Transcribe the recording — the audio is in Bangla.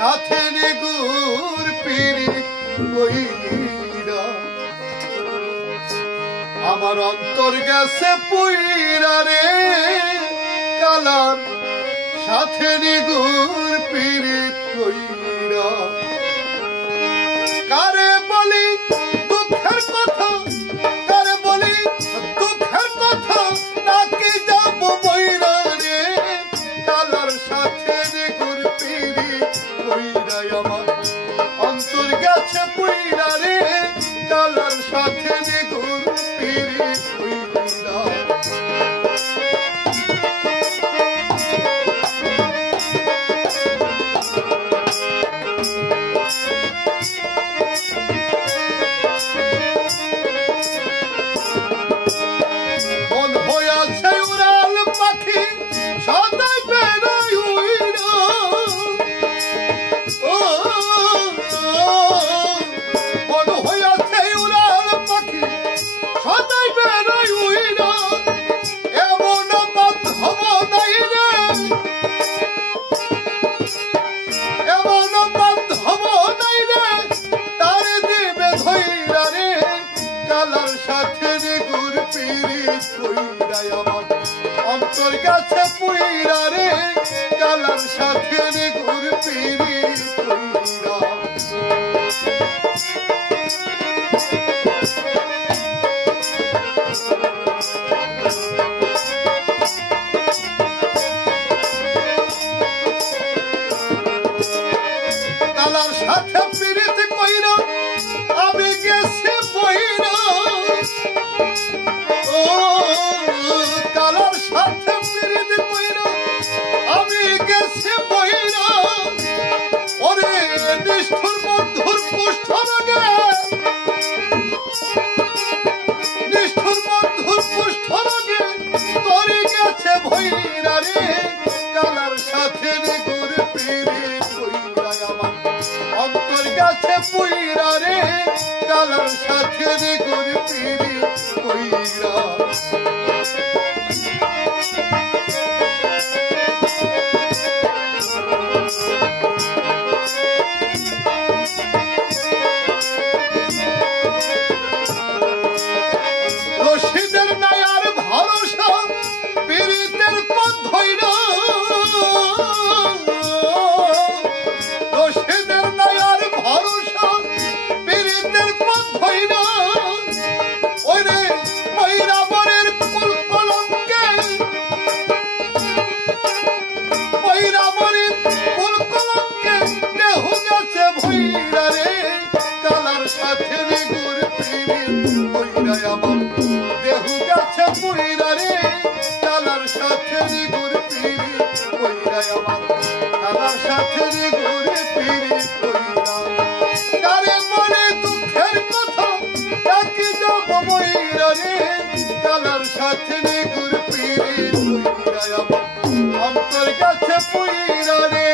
সাথে নিগুর পিরিত কইরা আমার অন্তর গেছে পুইরা রে কালার সাথে নিগুর পিরিত কইরা কারে বলি দুঃখের কথা কারে বলি দুঃখের কথা নাকি যাব বইরা রে কালার সাথে নিগুর পিরিত কইরা আমার অন্তর গেছে পুইরা রে কালার সাথে নিগুর পিরিত কইরা অন্তর গাছে পুইরা রে কালার সাথে নিগুর পিরিত কইরা কালার সাথে পিরিত কইরা আমি গেছি বইরা ও কালার সাথে পিরিত কইরা আমি গেছি বইরা ওরে নিষ্ঠুর বন্ধুর পুষ্ঠ রোগে নিষ্ঠুর বন্ধুর পুষ্ঠ রোগে তোরে গেছে ভইরা রে কালার সাথে নিগুর পিরিত কইরা আমার অন্তর গেছে পুইরা রে কালার সাথে নিগুর পিরিত কইরা রশিদের নাই আর ভরসা পিরিতের পথ ধইরা রশিদের নাই আর ভরসা পিরিতের পথ ধইরা ওরে পৈরাবরের কুল কলঙ্কে পৈরাবরের কুল কলঙ্কে দেহ গেছে ভইরা রে কালার সাথে নিগুর পিরিত কইরা আমার দেহ গেছে পুইরা রে কালার সাথে নিগুর পিরিত কইরা আমার কালার সাথে নিগুর পিরিত কইরা কারে বলে দুঃখের কথা ডাকি যাব বইরা রে কালার সাথে নিগুর পিরিত কইরা আমার অন্তর গেছে পুইরা রে